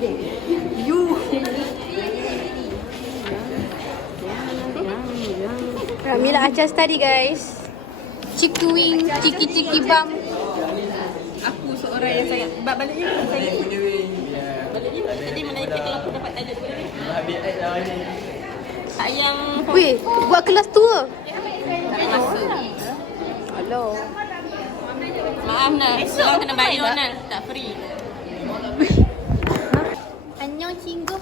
You. Mila Acar study guys. Chicky wing, ciki bam. Aku seorang yang sangat baliknya saya baliknya tadi menaiki kalau aku dapat tajuk sayang. Weh, buat kelas tua. Masuk. Hello. Maaf nak. Sekarang kena bayar nak. Tak free. Annyeong 친구.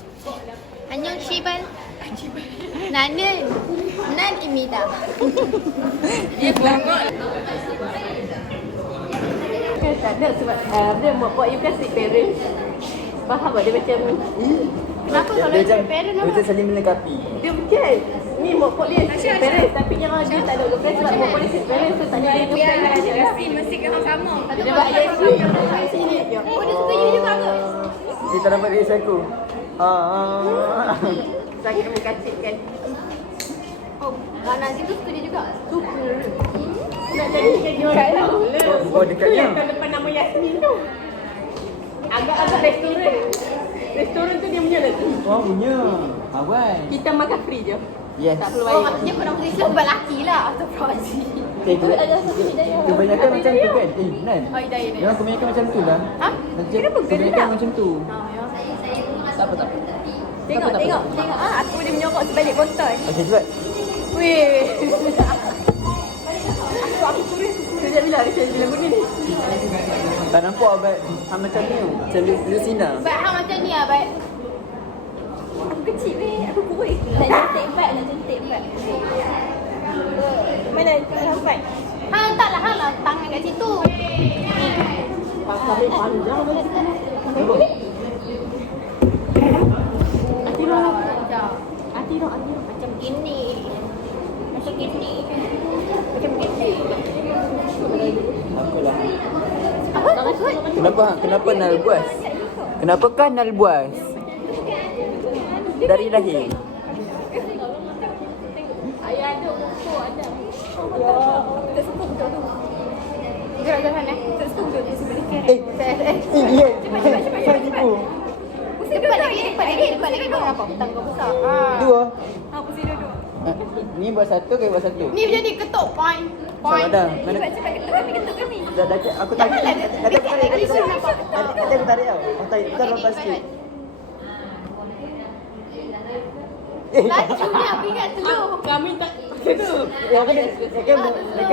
Annyeong 시발. 나는 난입니다. Dia bongok. Kan tak ada sebab dia buat you kan strict parents. Faham tak? Dia macam Kenapa kalau strict parent Dia macam saling melengkapi. dia bukan. Ni mak dia strict parents tapi yang dia tak ada girlfriend sebab mak dia strict parents tu tak ada girlfriend. Mesti kena sama. Dia buat sini. Oh, dia suka you juga ke? Dia tak dapat reaksi aku. Sakit berkacik kan. Oh, Nanti tu suka dia juga. Suka. Nak jadi orang. Oh, dekatnya. Yang depan nama Yasmin tu. Agak-agak restoran. Restoran tu dia punya lah tu. Oh, punya. Abang. Kita makan free je. Yes. Tak perlu Oh, bayar. maksudnya korang beri sebab lelaki lah. Astagfirullahaladzim. Kebanyakan macam tu kan? Nan. Oh, hidayah. Memang kebanyakan macam tu lah. Ha? Kebanyakan macam tu. Tak apa. Tengok. Aku dia menyorok sebalik botol. Okey, cepat. Weh. Aku tulis. Sejak bila guna ni? Tak nampak abang macam ni. Macam Lucina. Baik, hang macam ni lah, baik. Aku kecil weh. Aku kurus. Nak cantik baik. Mana tak sampai? Hang letaklah, hang lah tangan kat situ. Pasal dia panjang lagi. Hati dong. Macam gini. Apalah. Apa? Kenapa Nal buas? Kenapakah Nal buas? Dari lahir. Ayah ada, buku ada. Kita sepuk tu. Gerak jalan Kita sepuk tu. Dia sebalik kiri. Ya. Saya tipu. Depan lagi. Kau apa? Petang kau besar. Dua. Pusing duduk. Ni buat satu ke buat satu? Ni jadi ketuk point. Sama dah. Mana? Cepat ketuk kami. Dah aku tarik. Aku tarik. Aku tarik tau. Aku tarik. Kita lepas sikit. Laju ni aku ingat telur. Kami tak. Ya kan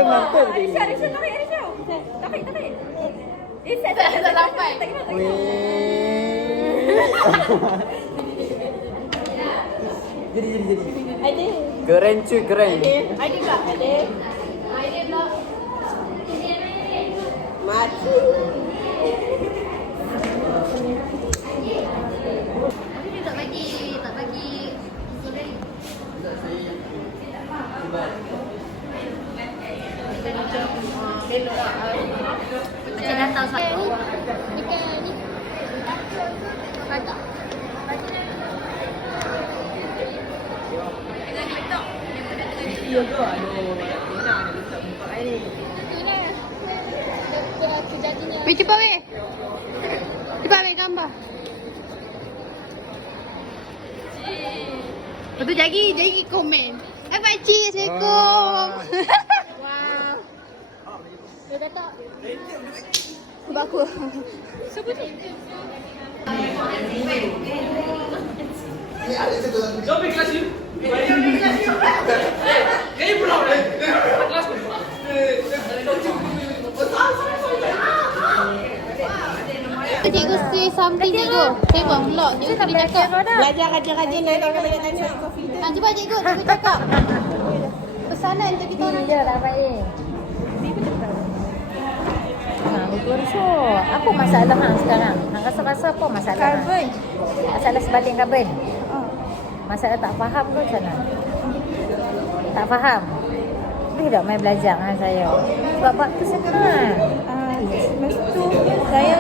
mantul ni. Arisha tarik Arisha. Tarik. Tak sampai. Jadi. Ada. Keren cuy, keren. Ada tak? Ada. Mati. Tak bagi. Macam datang satu. Dekat ni. Agak. Weh, cepat weh. Cepat weh gambar. Lepas tu jadi komen. Pakcik, Assalamualaikum. Wow. Dia dah tak. Sebab aku. Siapa tu? Jom pergi kelas you. Kaya pulau dah. Kelas tu. Cikgu say something cikgu. Tengok vlog cikgu tadi cakap. Belajar rajin-rajin nanti orang banyak tanya. Cuba cikgu cakap. Pesanan untuk kita orang. Ya lah baik. Betul so. Apa masalah hang sekarang? Hang rasa apa masalah? Carbon. Masalah sebatin karbon. Masalah tak faham ke macam mana? Tak faham. Boleh tak main belajar dengan saya? Sebab tu senang. Masa tu saya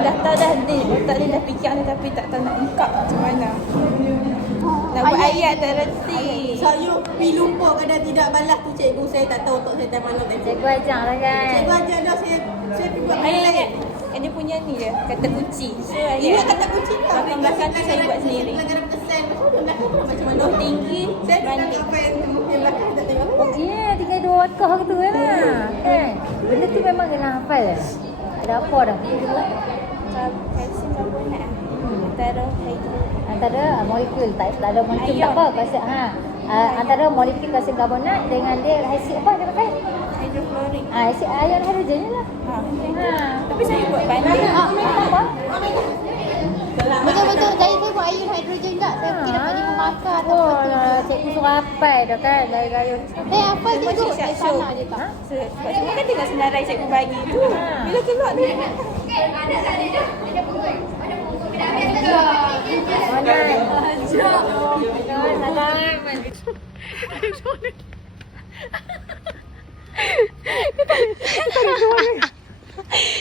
dah tahu dah otak dia dah fikir tapi tak tahu nak ungkap macam mana. Nak buat ayat tak reti. Saya pergi lupa kadang tidak balas tu cikgu. Saya tak tahu otak saya tak mana tadi. Cikgu ajar lah kan? Cikgu ajar dah saya pergi buat ayat. Dia punya ni je, kata kunci. So ayat kata kunci lah. Belakang tu saya buat sendiri. Penuh tinggi, balik. Okey, tinggal 2 wakah tu kan lah. Kan? Benda tu memang kena hafal lah. Ada apa dah? Kalsium karbonat antara hidro. Antara molekul tak ada molekul tak apa pasal antara molekul kalsium karbonat dengan dia asid apa dia pakai? Hidroklorik. Asid ion hidrogen je lah. Tapi saya buat banding. Apa? Betul-betul. Saya buat ion hidrogen tak. Saya fikir dapat 5 markah atau Oh, apa tu. cikgu suruh hafal dah kan gaya-gaya. Saya hafal Semua cikgu. cik Saya show. sana je tak. Sebab semua kan tengok senarai cikgu bagi tu. Bila keluar ni.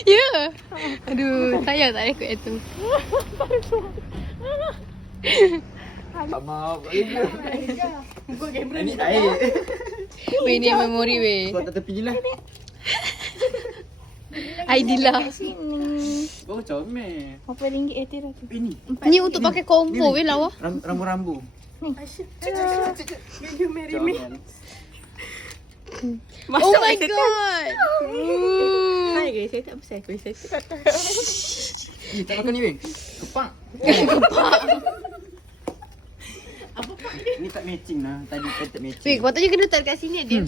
Ya. Aduh, sayang tak rekod itu. Maaf. Ini air. Weh, ni memori weh. Kau tak tepi je lah. Aidillah. Oh, comel. Berapa ringgit ATR tu? Ini. Ni untuk pakai combo weh lawa. Rambu-rambu. Comel. Oh my god. Hai guys, saya tak besar kuih. Saya tak tahu. Tak makan ni, Wing. Kepak. Ni tak matching lah. Tadi tak matching. Weh, patutnya kena letak kat sini Dil.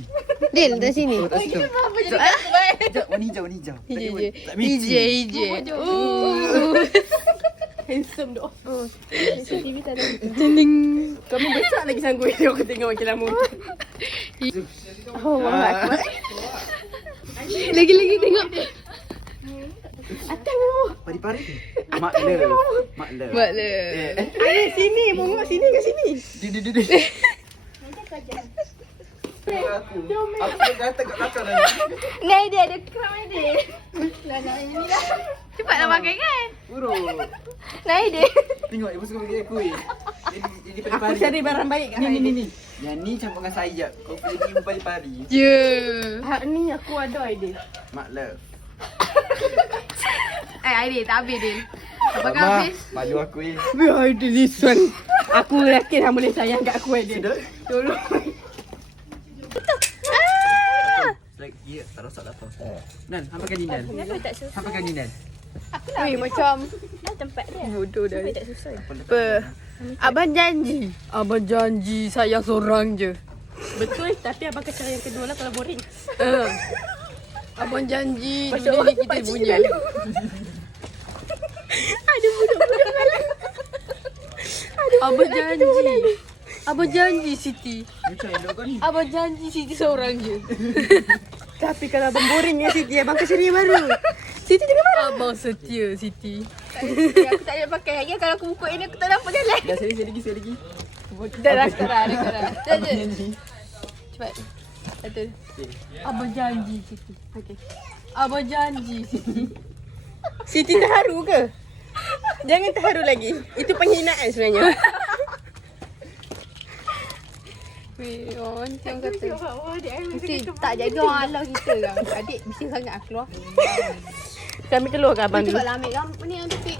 Dil, letak sini. Oh, tak situ. Sekejap, warna hijau, warna hijau. Tadi Hijau pun je. tak matching. Hijau. Handsome doh. TV tak ada. Jening. Kamu besar lagi sanggup aku tengok makin lama. Oh, Ah. Lagi-lagi tengok. Pari-pari. Mak love. Buat le. Ayah sini, bongok sini kat sini. Dia. Aku kata kat belakang dah. Nah, dia ada crown dia. Cepatlah makan kan? Buruk. Nah, dia. Tengok ibu suka bagi aku. Jadi Aku pari-pari. cari barang baik kat hari Ni. Yang ni campur dengan sayap. Kau pergi ibu pari-pari. Je. Hak ni aku ada idea. Mak love. Aidil, tak habis Dil. Apakah Mama, habis? malu aku ni. Biar idea this one. Aku yakin hang boleh sayang kat aku idea. Sudah? Tolong. Like, ya, tak rosak tak apa. Nan, hang pakai ni Nan. Kenapa tak susah? Hang pakai ni Nan. Weh, macam Dah tempat dia. Bodoh dah. Tapi tak susah. apa? Abang janji sayang seorang je. Betul, tapi abang kata yang kedua lah kalau boring. Abang janji Pasal dunia orang ni kita pakcik punya. lalu. Ada budak-budak lalu. Abang janji Siti. Macam elok kau ni. Abang janji Siti seorang je. Tapi kalau abang boring dengan Siti, abang kasi dia baru. Siti jangan marah. Abang setia Siti. Aku tak ada pakai lagi. Kalau aku buka ini, aku tak nampak jalan. Dah sekali lagi. Dah dah sekarang. Dah je. Janji. Cepat. Betul. Abang janji Siti. Okey. Abang janji Siti. Siti terharu ke? Jangan terharu lagi. Itu penghinaan sebenarnya. Weh, nanti orang kata. Mesti tak jaga orang halau kita kan. Adik bising sangat aku keluar. Kami keluar ke abang dulu. Cepatlah ambil gambar ni yang topik.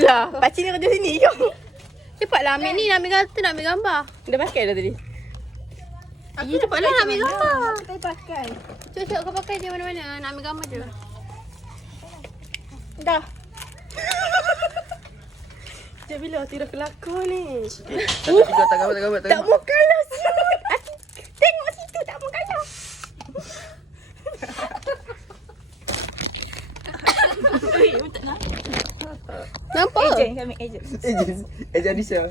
Lah, pakcik ni kerja sini. Jom. Cepatlah ambil ni, nak ambil kata nak ambil gambar. Dah pakai dah tadi. Ya cepatlah nak ambil gambar. Saya pakai. Cuba kau pakai dia mana-mana. Nak ambil gambar je. Dah. Sekejap bila Tira kelakar ni. Tak gambar. Tak mau kalah. Tengok situ tak mau kalah. Nampak? Agent kami agent. Ejen Nisha.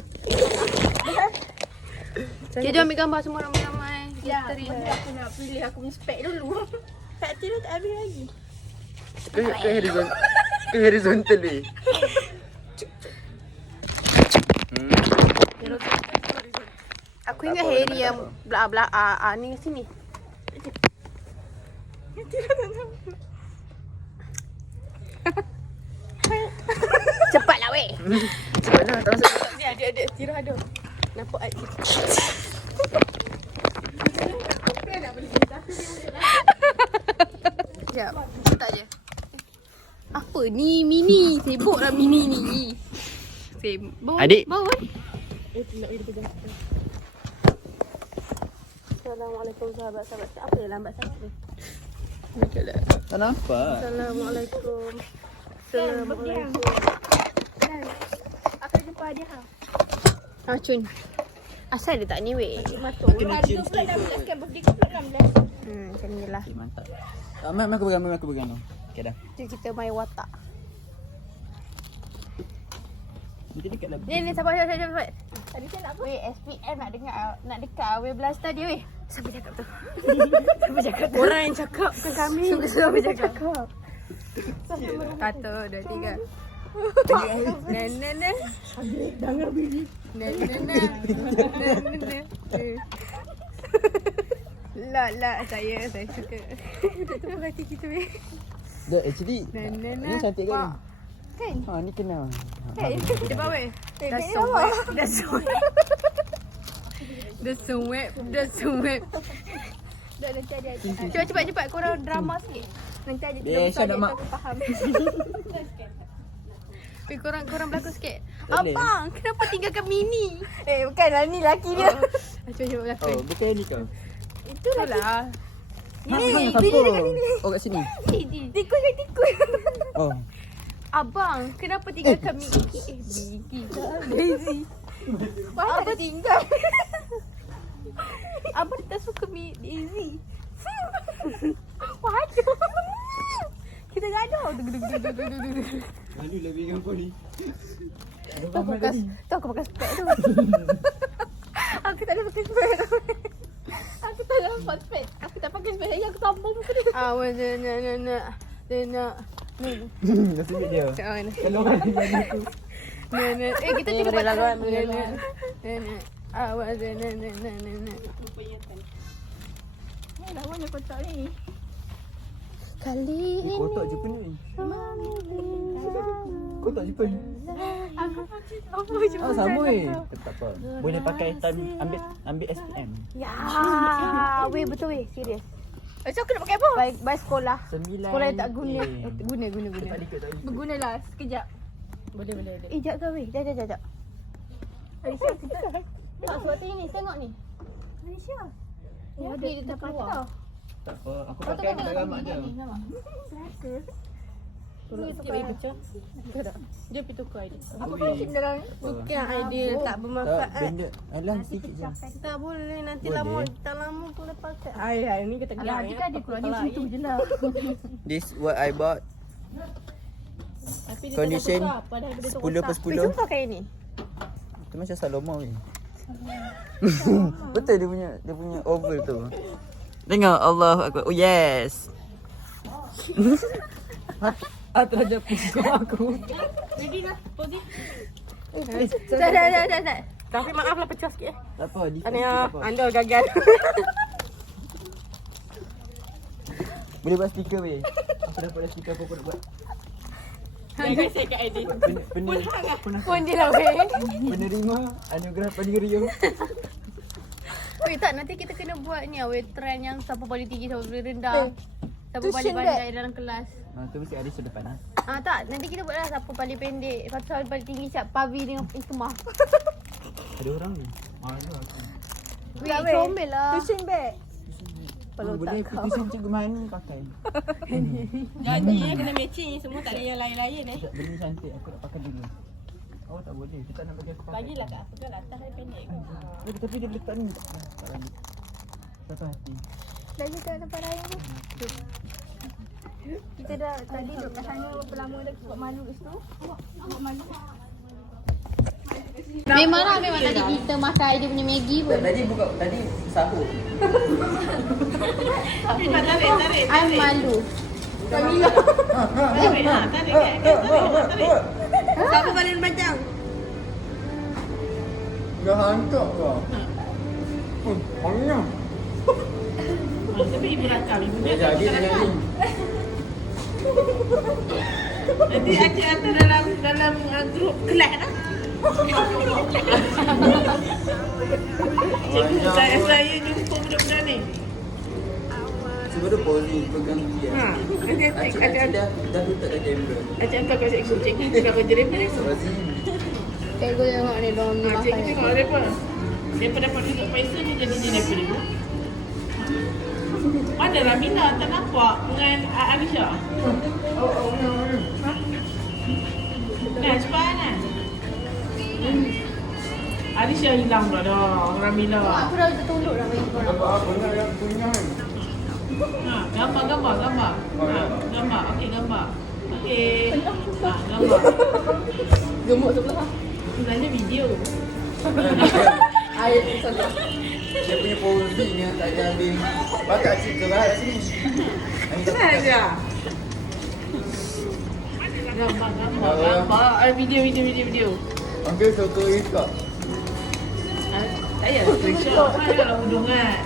Dia ambil gambar semua ramai-ramai. Ya, aku nak pilih aku punya spek dulu. Tak Tira tak habis lagi. Ke horizontal ni. Aku ingat Harry yang belah-belah ni sini. Cepatlah weh. Cepatlah, tak masuk. Ni ada Tira ada. Nampak adik. Sekejap. Letak je. Apa Ni mini. Sibuk lah mini ni. Sibuk. Adik. Bangun. Assalamualaikum sahabat-sahabat. Apa yang lambat sangat ni? Tak nampak. Assalamualaikum. Assalamualaikum. Akan jumpa dia ha. Cun. Asal dia tak ni weh. Masuk. Ada 16 kan birthday ke 16. Macam ni lah. Mantap. Mak aku pegang tu. Okay dah. Jom kita main watak. Nanti dekat lah. Ni sabar. Tadi saya nak apa? Weh, SPM nak dengar nak dekat Weh Blaster dia weh. Siapa cakap tu? Orang yang cakap bukan kami. Siapa cakap? 1, 2, 3. Nana. Dengar bini. Nana. La, saya suka. Itu hati kita weh. Dah actually Nana. ni cantik kan? Kan? Ha ni kenal. Cepat weh. Dah suwep. Dah nanti ada. Cepat korang drama sikit. Nanti ada Biasa nak mak. aku faham. Tapi korang berlakon sikit. Tak boleh. Abang, kenapa tinggalkan Mini? Bukanlah ni laki dia. Cuba berlakon. Oh, bukan ni kau. Itulah. Ni siapa? Oh kat sini. Tikus. Oh. Abang, kenapa tinggalkan Mini? Mini. Lazy. Apa tinggal? Abang tak suka Lazy. Waduh. Kita gaduh. Malu lah pegang kau ni. Tu aku pakai spek tu. Aku tak ada pakai spek. Aku tak nampak spek. Aku tak pakai spek lagi. Aku sambung muka dia. Nak. Dah sebut dia. Kalau orang ni aku. Nana. Kita tengok laluan. Nana. Awak nana. Lawannya kotak ni. Kali Ni kotak je pun ni. Kotak je pun. Aku pasti tahu. Oh sama tak apa. Boleh pakai time ambil SPM. Ya, weh betul weh, serius. So aku nak pakai apa? Baik sekolah. 9. Sekolah yang tak guna. Guna. Bergunalah sekejap. Boleh. Jap ke weh? Jap. Alicia kita. Tak suatu ni, tengok ni. Alicia. Ya, dia dah keluar. Tak apa, aku pakai dalam mak je. Tolong sikit bagi pecah. Jom pergi tukar idea. Apa Dalam tukar idea tak Tak, bermanfaat. benda. Alah, sikit je. Tak boleh nanti Boleh. tak lama boleh pakai. Ai ni kata gelang. Adik kan dia keluar macam tu je lah. This what I bought. Tapi dia Condition tak dapat padahal dia 10/10. Sumpah kain ni. Itu macam Saloma ni. Betul dia punya oval tu. Tengok Allah Akbar. Oh yes. Terhadap pukul aku. Jadi dah, podi. Tak. Tapi maaflah pecah sikit. Tak apa, defend Tanya, tak apa. anda gagal. Boleh buat stiker weh. Aku dapat dah stiker apa aku nak buat. Gagal saya kat idea. Pun dia lah weh. Penerima anugerah paling riuh. Weh tak, nanti kita kena buat ni weh, trend yang siapa paling tinggi, siapa paling rendah. Siapa paling pandai dalam kelas. Tu mesti ada sudah depan. Tak, nanti kita buat lah siapa paling pendek, lepas tu siapa paling tinggi, siap Pavi dengan Ismah. Ada orang ni. Ada aku. Weh, comel lah. Tuition bag. Kalau boleh putusan cikgu mana pakai. Jadi kena matching semua, tak ada yang lain-lain Tak benda cantik aku nak pakai dulu. Oh tak boleh. Kita nak bagi aku pakai. Bagilah kat aku kan atas dia pendek ke. Tapi dia letak ni tak lagi. Satu hati. Dah juga tempat raya ni. Kita dah tadi duduk kat sana berapa lama dah buat malu kat situ. Buat malu. Memang tadi kita makan dia punya Maggi pun. Tadi sahur. Tarik. I'm malu. Siapa paling panjang? Dah hantar kau. Panjang. Tapi ibu rakam, ibu dia Jadi dengan ni. nanti acik hantar dalam grup kelas lah. Cikgu saya jumpa budak-budak ni. Sebab tu posing pegang dia. Ha, nanti Acik dah letakkan kamera. Acik hantar kat cikgu. Cikgu tengah kerja dia pun. Cikgu tengok ni dorang ni Ha, cikgu tengok dia pun. Dia dapat duduk Faisal dia jadi dia daripada dia. Mana Ramina tak nampak dengan Alisha? Nah, cepat nah. Alisha hilang pula dah, Ramila. Aku dah tertunduk dah bagi korang. Ha, gambar. Ha, gambar. Okey, gambar. Okey. Ha, gambar. Gemuk sebelah. Sebenarnya video. Dia punya posing yang tak ada habis. Bakat cik ke bahat sini. Kenal aja. Gambar. Video. Okey, foto ini kak. Tak payah screenshot. Mana kalau hudung kan?